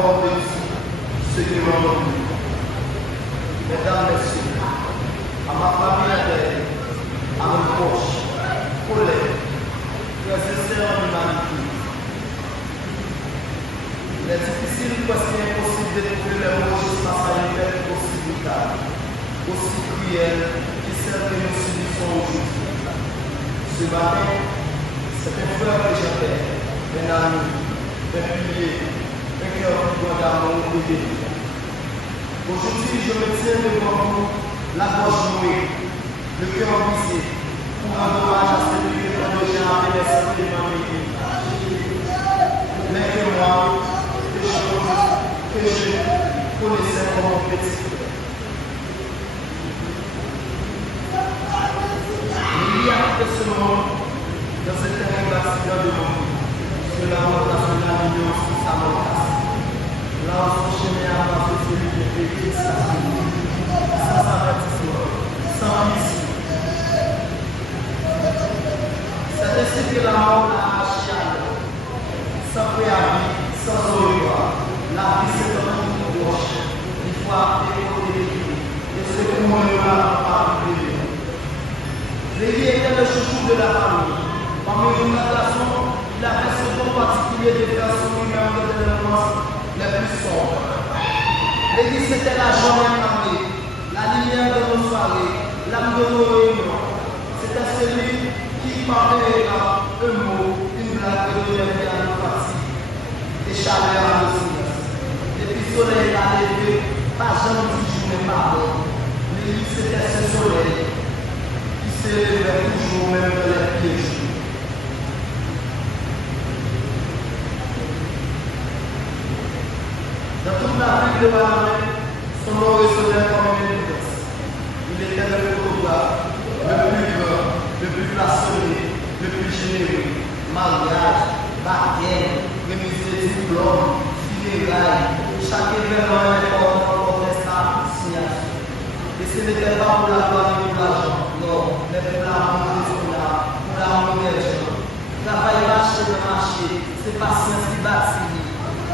mort de ceux qui l'ont entendu. Mesdames, Messieurs, à ma famille à terre, à mes proches, collègues, frères et sœurs en humanité, il est difficile parce qu'il est impossible de trouver les mots juste face à une tête aussi brutale, aussi cruelle que celle que nous subissons aujourd'hui. Ce matin, c'est un frère que j'appelle, un ami, un pilier, un cœur plus grand d'amour et de vie. Aujourd'hui, je me tiens devant vous, la gorge nouée, le cœur brisé, pour rendre hommage à celui que nos gens appellent simplement l'Église. Mais que moi, que je connaissais comme mon petit frère. Il y a ce moment, dans cette terrible accident de mon vie, que la route nationale est aussi sa mort. Là où son chemin a passé celui qui est payé, sans avertissement, sans issue. C'est ainsi que la mort l'a arraché à l'eau, sans préavis, sans au-revoir. La vie s'est devenue proche, il faut appeler au début, et ce que moi ne m'a pas vu. Lévi était le chouchou de la famille. Parmi les natations, il avait ce don particulier de faire son numéro de l'élégance les plus sombres. L'église c'était la journée entamée, la lumière de nos soirées, l'âme de nos réunions. C'était celui qui parlait un mot, une blague de donnait à nos parties, des chaleurs à nos silences. Depuis le soleil a levé, pas jamais du jour n'est pas bon. L'église c'était ce soleil qui se levait toujours même dans les pieds. Dans toute la ville de Mahomet, son nom résonnait comme une évidence. Il était le photographe, le plus grand, le plus passionné, le plus généreux. Mariage, baptême, remise de diplôme, funérailles, chaque événement important portait sa signature. Et ce n'était pas pour la gloire et pour l'argent, non, mais pour l'amour de son âme, pour l'amour des gens. Travail marché dans le marché, c'est patience qui bâtit.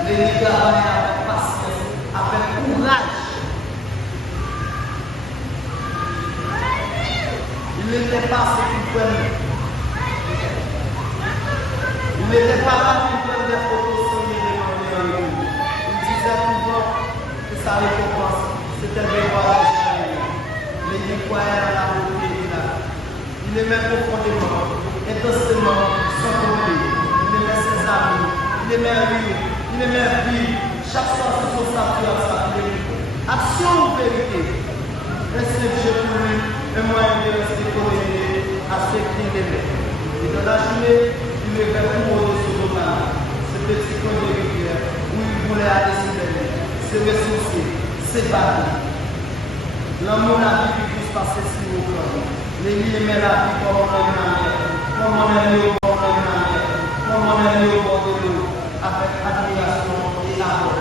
Les travaillent avec patience, avec courage. Il n'était pas ce qu'il prenait. Il n'était pas là pour prendre des photos sans les demander un retour. Il disait souvent que sa récompense, c'était de voir les gens. Les croyaient à la beauté de l'âme. Il aimait profondément, intensément, sans tomber. Il aimait ses amis, il aimait rire. Il aimait vivre, chaque fois que son salut à sa vérité. Action ou vérité? Restez Dieu pour lui, un moyen de rester connecté à ce qu'il aimait. Et dans la journée, il levait pour de ce domaine, ce petit coin de rivière où il voulait aller se ressourcer, s'évader. L'amour la vie qui puisse passer sur le corps. Les liens aimait la vie comme on aime la mer, comme on aime le bord de la mer, comme on aime le bord de l'eau. Avec admiration et amour.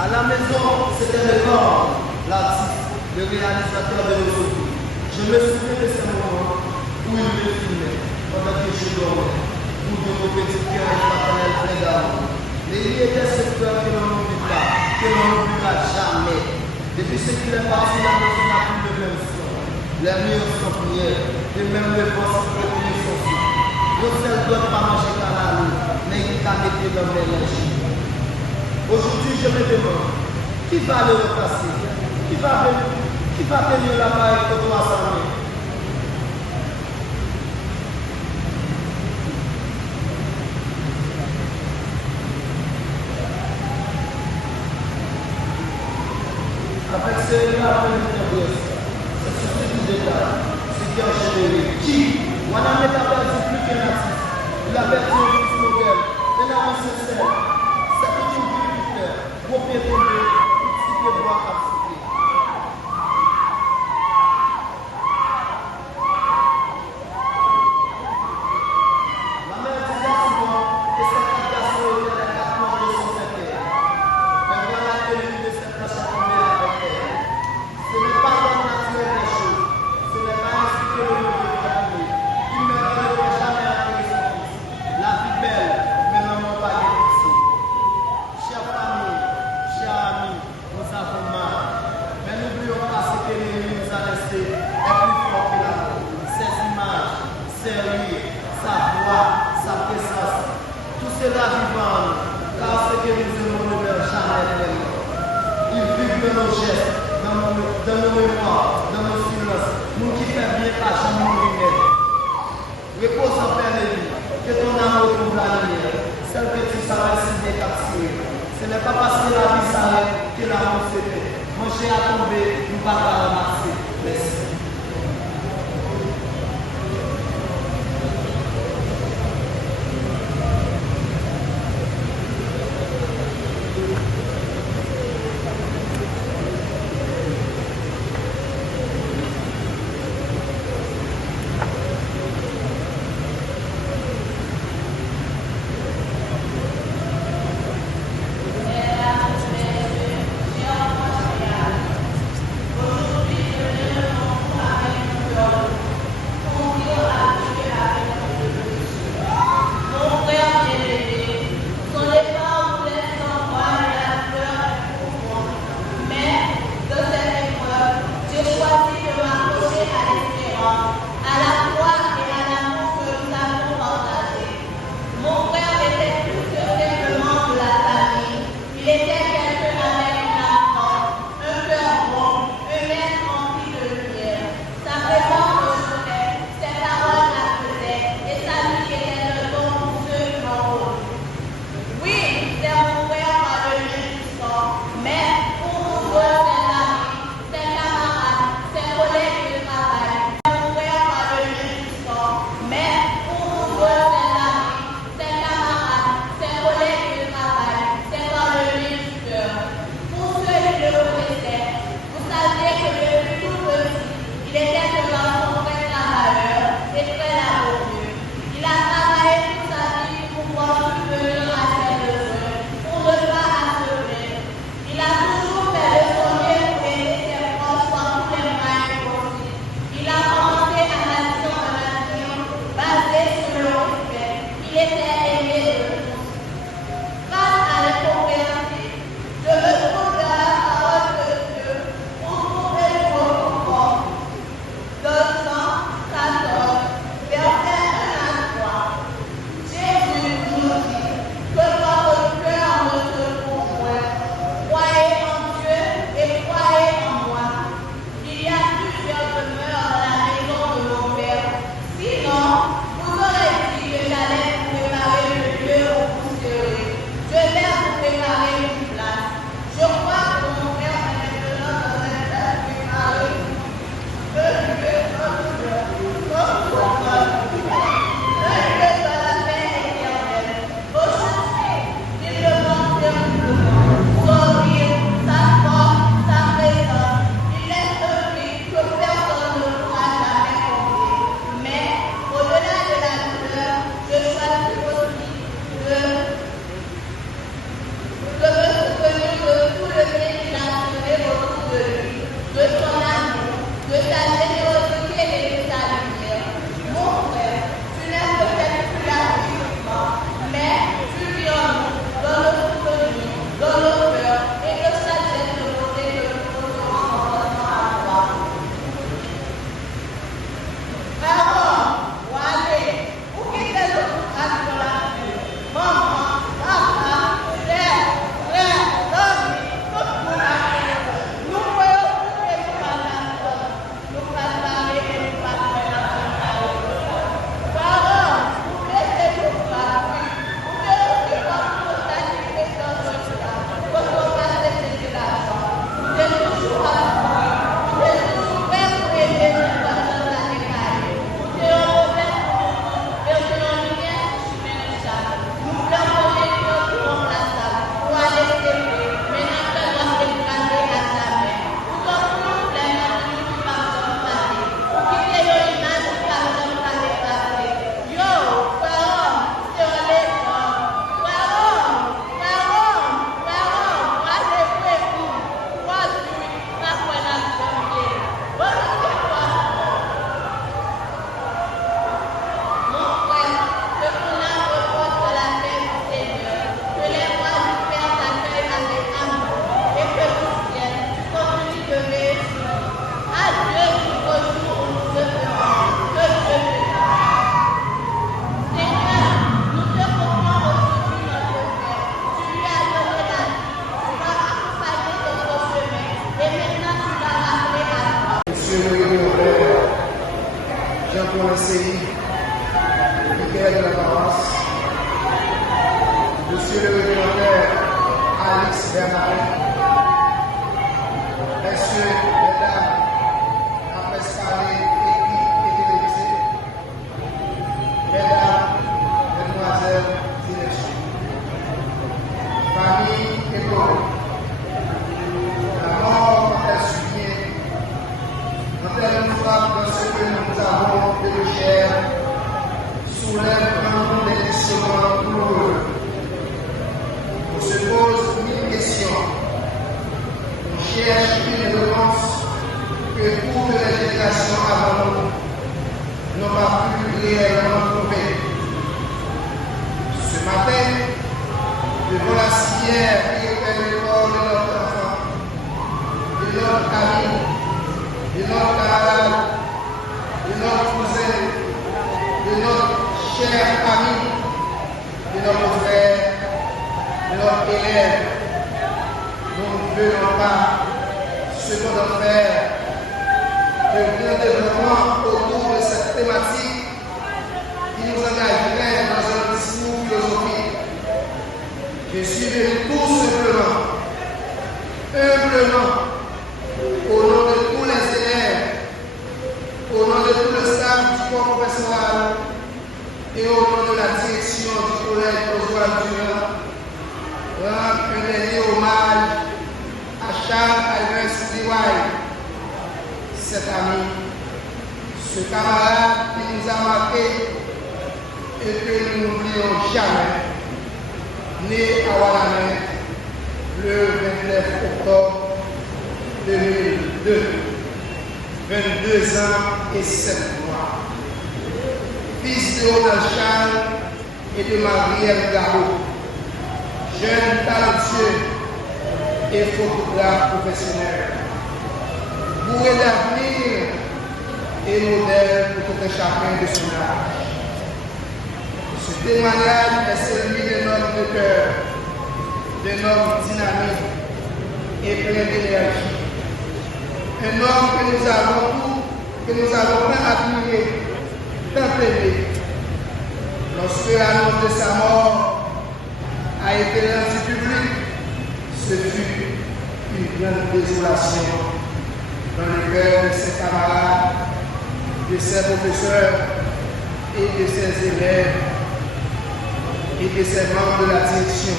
À la maison, c'était le corps, l'artiste, le réalisateur de nos vies. Je me souviens de ces moments où il me filmait pendant que je dormais, où de nos petits cœurs paternels pleins d'amour. Lévi était ce cœur que l'on n'oublie pas, que l'on n'oubliera jamais. Depuis ce qu'il est parti, la maison n'a plus le même son. Les murs sont prières, et même le boss reconnaît son fils. Nous ne doit pas manger canal, mais il a été dans l'énergie. Aujourd'hui, je me demande, qui va le repasser? Qui va tenir l'appareil photo à sa main? Avec ce là, c'est ce qui détaille, ce qui a généré. Qui? On n'a pas perdu plus qu'un artiste. Il a perdu un fils modèle, un ami sincère. C'est toute une vie pour faire. Vos pieds tombés, si tu vois accepter. c'est la vivante, car ce que nous aimons ne meurt jamais pleinement. Il vit dans nos gestes, dans nos mémoires, dans nos silences. Nous qui faisons bien à jamais mourir. Repose en paix, Lévi, que ton amour trouve la lumière, celle que tu savais si bien capturer. Ce n'est pas parce que la vie s'arrête que l'amour s'éteint. Manger à tomber, nous ne pas la ramasser. Merci. Aujourd'hui, Bernard, messieurs, mesdames, la presse parlée, écrite et télévisée, mesdames, mesdemoiselles et messieurs, famille et Corée, la mort, quand elle survient, quand elle nous frappe dans ce que nous avons de chair, soulève un délicieusement douloureux. On se pose mille questions. On cherche une réponse que toutes les générations avant nous n'ont pas pu réellement trouver. Ce matin, devant la civière qui était le corps de notre enfant, de notre ami, de notre camarade, de notre cousin, de notre cher ami, de notre frère, de notre élève, nous ne voulons pas cependant faire un grand développement autour de cette thématique qui nous engagerait dans un discours philosophique. Je suis venu tout simplement, humblement, au nom de tous les élèves, au nom de tout le staff du corps professoral et au nom de la direction du collège Oswald Durand, rendre un dernier hommage à Charles Albert Sliwai, cet ami, ce camarade qui nous a marqué et que nous n'oublions jamais, né à Wallame le 29 octobre 2002, 22 ans et 7 mois. Fils de Ronald Charles et de Marielle Garot, jeune talentueux et photographe professionnel, bourré d'avenir et modèle pour tout un chacun de son âge. Ce témoignage est celui d'un homme de cœur, d'un homme dynamique et plein d'énergie. Un homme que nous avons tant admiré, tant aimé. Lorsque l'annonce de sa mort a été rendue publique, ce fut une grande désolation dans le cœur de ses camarades, de ses professeurs et de ses élèves et de ses membres de la direction,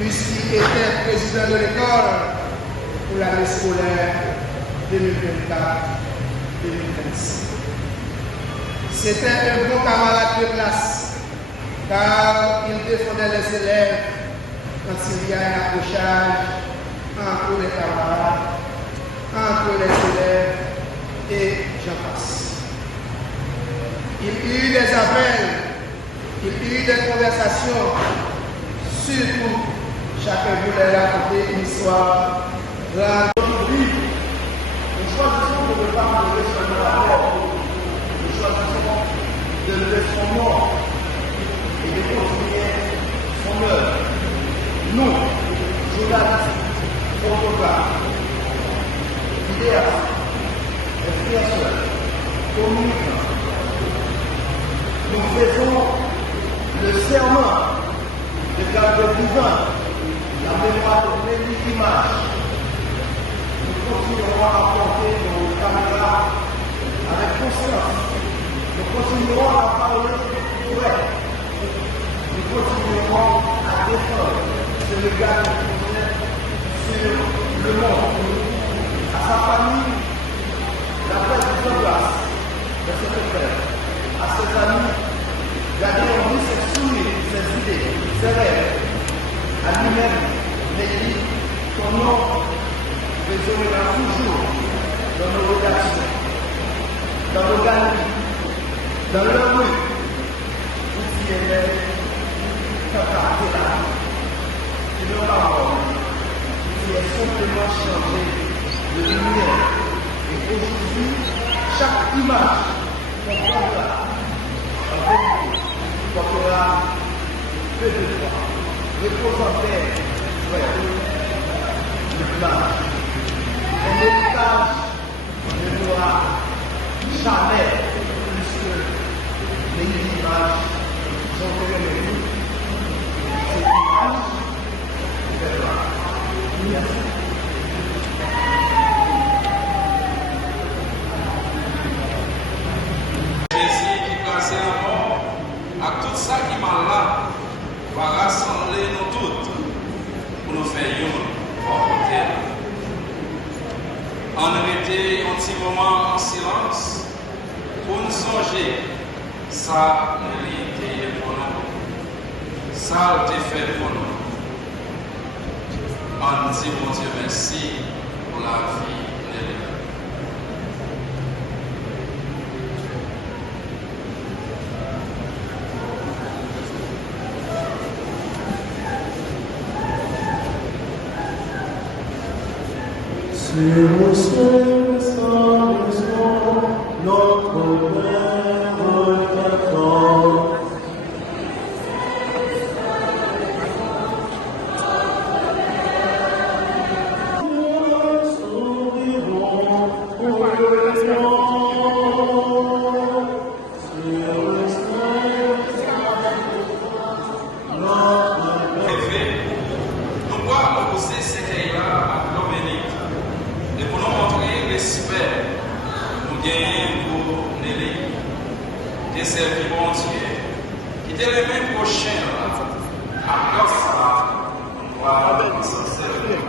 puisqu'il était président de l'école pour l'année scolaire 2024-2026. C'était un bon camarade de classe, car il défendait les élèves quand il y a un accrochage entre les camarades, entre les élèves et j'en passe. Il y eut des appels, il y eut des conversations, surtout chacun voulait raconter une histoire. Aujourd'hui, nous choisissons de ne pas lever seulement la mort, nous choisissons de lever son nom et de continuer son œuvre. Nous, journalistes, photographes, vidéastes, influenceurs, communicants, nous faisons le serment de garder vivant la mémoire de magnifiques images. Nous continuerons à porter nos caméras avec conscience. Nous continuerons à parler vrai. Nous continuerons à défendre ce regard sur le monde, à sa famille, la presse de Douglas, de ses frères, à ses amis, garder en vie ses souvenirs, ses idées, ses rêves, à lui-même, mais dit son nom résonnera toujours dans nos relations, dans nos galeries, dans leur rue, où qui est une parole qui est simplement changée de lumière. Et aujourd'hui, chaque image qu'on prendra en vérité portera peu de foi, représentait le plan. Un héritage ne pourra jamais plus que les images sont réunies. Cette image tout ça qui m'a là va rassembler nous toutes pour nous faire un côté. On était un petit moment en silence pour nous songer ça nous était pour nous, ça a été fait pour nous. On dit mon Dieu merci pour la vie de l'État. Sur le ciel s'abaissant, notre Père t'attend. Nous sourirons pour le temps. Sur le ciel s'abaissant, notre Père. Nous pouvons opposer ces là à l'Oménique. Et pour nous montrer respect, nous gagnons pour Nelly, des services bon Dieu, qui étaient les mêmes prochains. Après ça, on va s'en servir.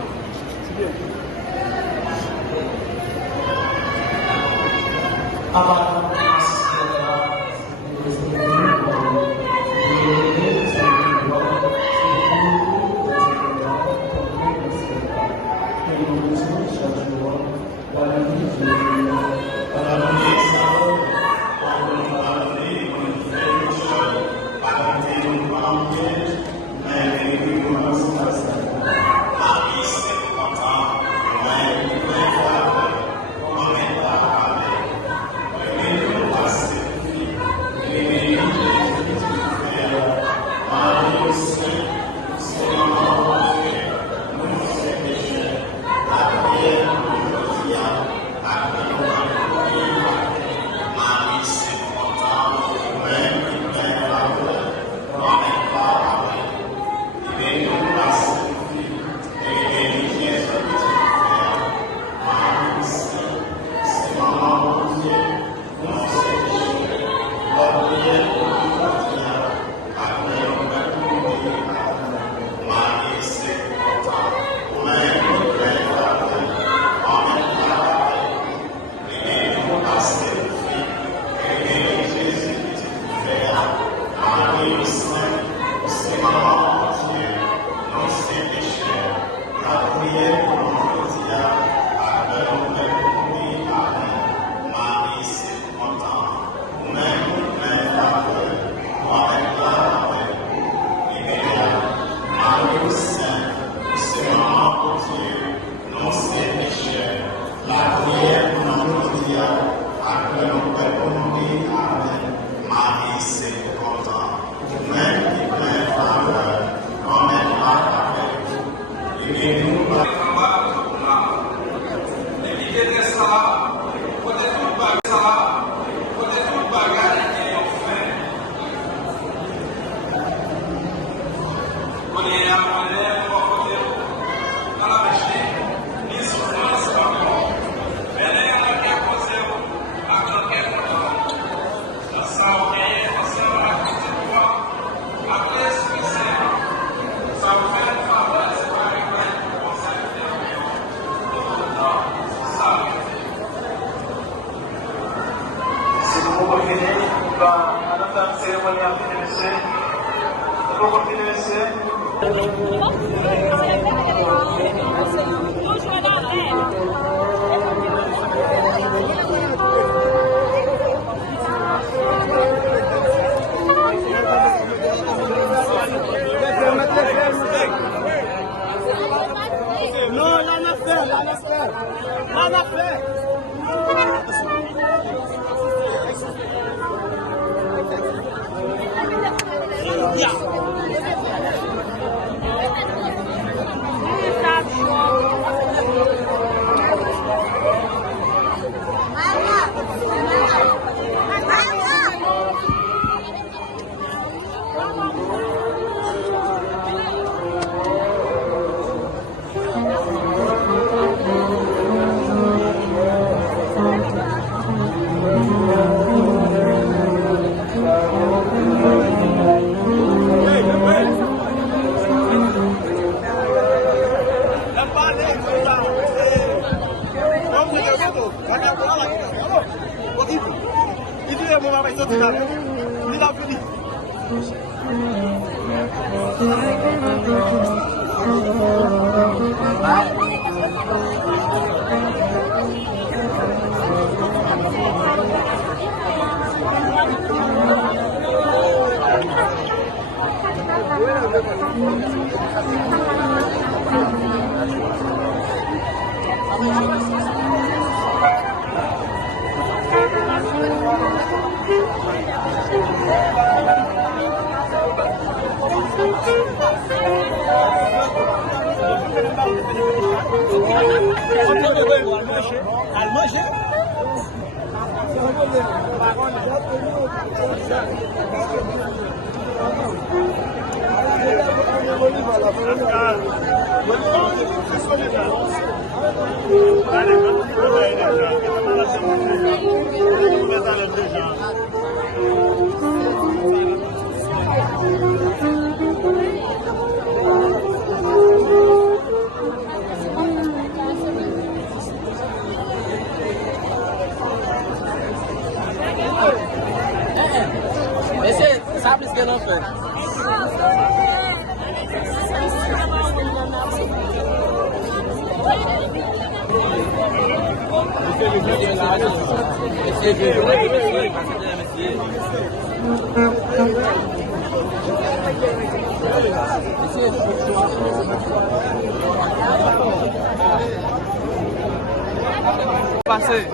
Passei.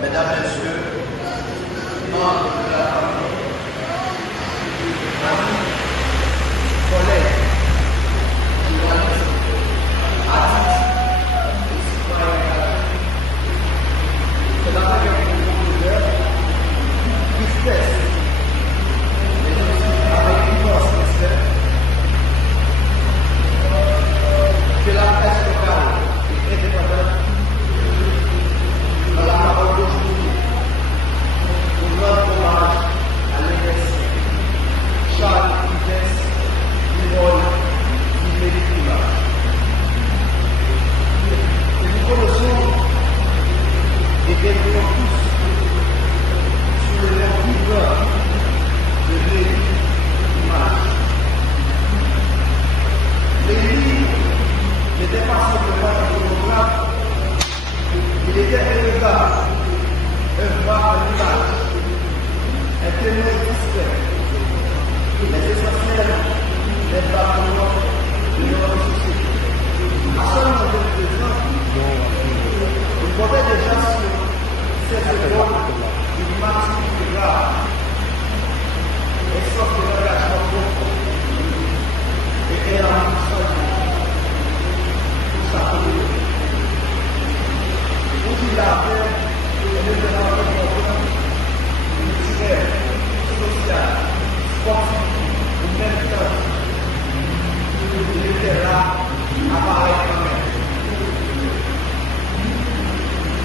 Mesdames, Messieurs, collègues, que la presse locale est indépendante dans la parole d'aujourd'hui pour rendre hommage à l'évêque Charles Yves Limol Yves. Et nous connaissons et développons tous sur le même vivant de l'évêque Image. L'évêque n'était pas simplement un photographe, il était un regard, un voix, un image, un témoin discret. Les essentiels, les bâtiments de notre société. À seulement 22 ans, il comptait déjà sur cette époque une maxime de grave, une sorte de relation profond, et elle a un changement. Où il a fait le développement militaire, social, sportif, ou même temps, il était là, apparaît quand même.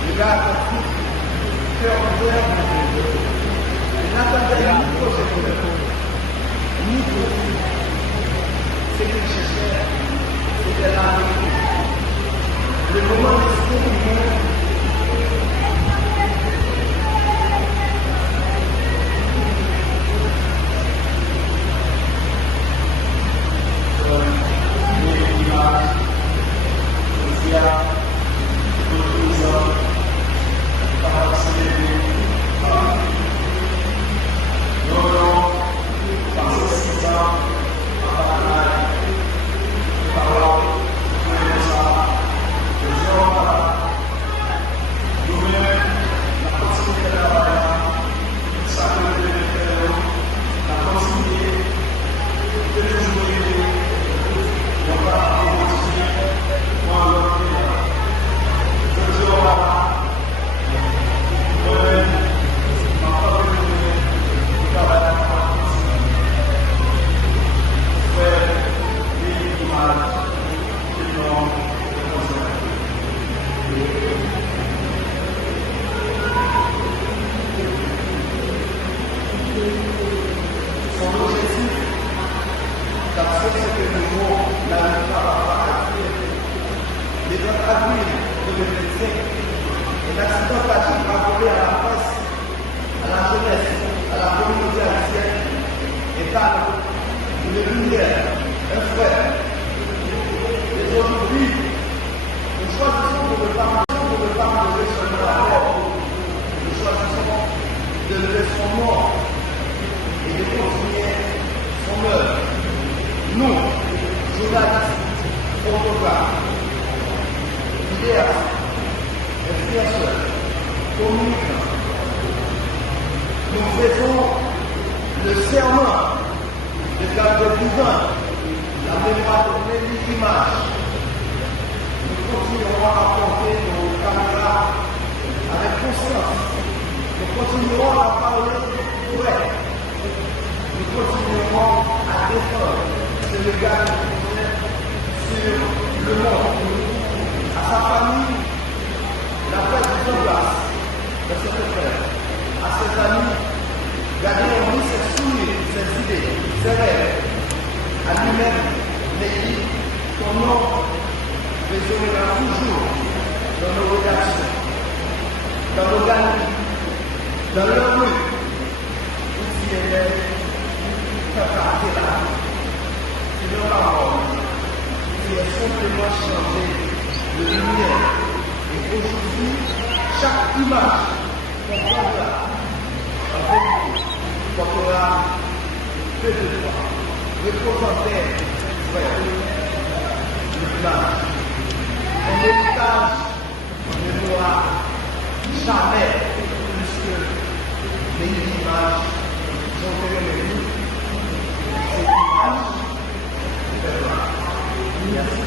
Le gars a compris, cœur ouvert, il n'attendait ni procédure, ni profit. Ce qu'il cherchait, c'était la vérité. Le moment de ce son objectif, car c'est ce que nous n'arrivons pas à dire. Les grands avril 2025, un accident tragique rapporté à la presse, à la jeunesse, à la communauté haïtienne, est une lumière, un frère. Et aujourd'hui, nous choisissons de ne pas lever seulement la mort, nous choisissons de lever son mort et de continuer son œuvre. Nous, journalistes, photographes, idéastes, influenceurs, communicants, nous faisons le serment de garder vivant la mémoire de l'image. Nous continuerons à porter nos caméras avec conscience. Nous continuerons à parler vrai. Nous continuerons à défendre ce regard sur le monde. À sa famille, la paix du place de cette frère. À ses amis, garder en vie ses souvenirs, ses idées, ses rêves. À lui-même, l'équipe, son nom résonnera toujours dans nos rédactions, dans nos galeries, dans leur rue, où s'il y avait une parole qui est simplement changée de lumière. Et aujourd'hui, chaque image qu'on prendra en vérité portera peu de toi, représenter l'image. Un héritage ne doit jamais plus que les images sont phénoméniques. Ces images, merci.